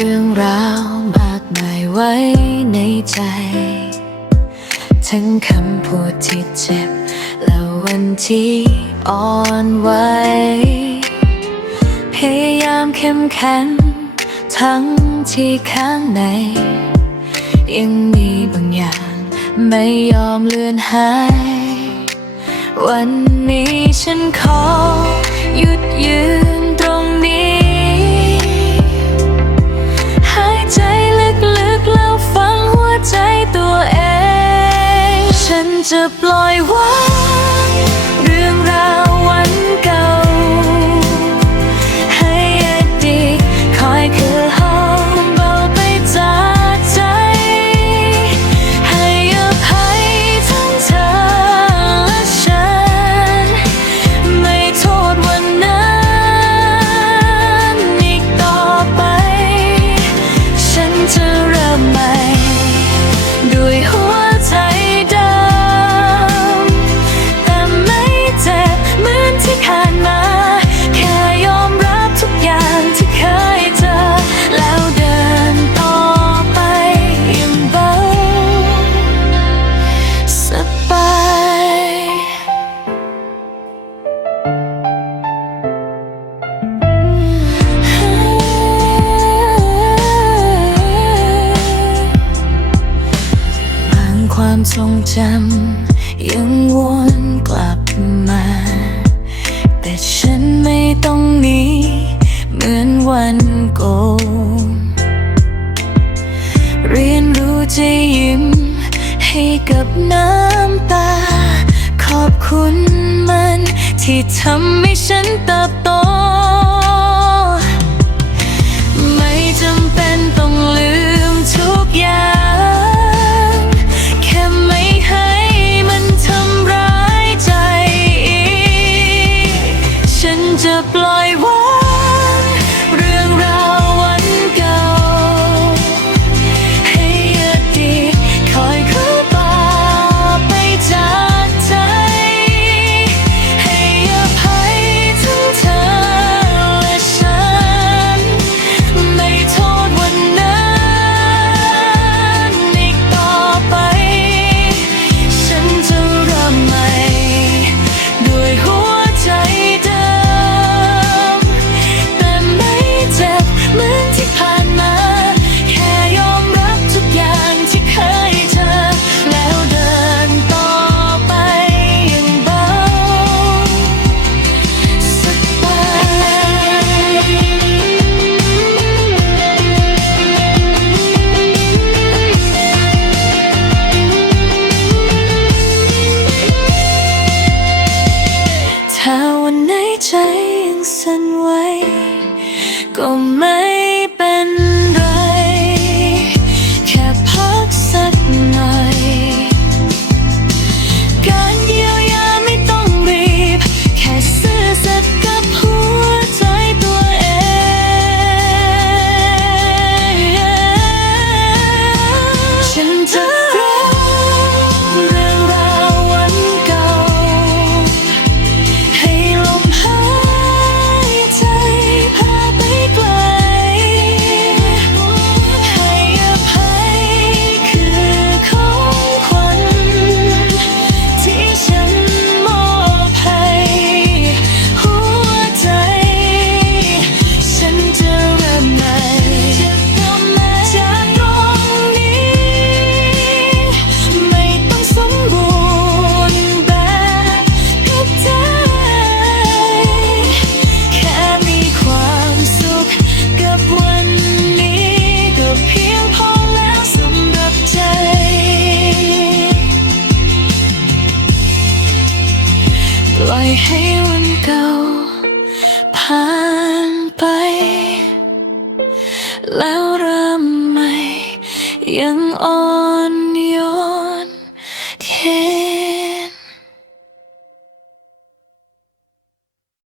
เรื่องราวมากมายไว้ในใจ ทั้งคำพูดที่เจ็บ และวันที่อ่อนไหวพยายามเข้มแข็งทั้งที่ข้างใน ยังมีบางอย่างไม่ยอมเลือนหาย วันนี้ฉันขอหยุดยืน จะปล่อยไว้ ทรงจำยังวนกลับมา แต่ฉันไม่ต้องหนีเหมือนวันโก่เรียนรู้จะยิ้มให้กับน้ำตา ขอบคุณมันที่ทำให้ฉันเติบโต how อยให้วันเก่า ผ่านไป แล้วเริ่มใหม่ยังอ่อน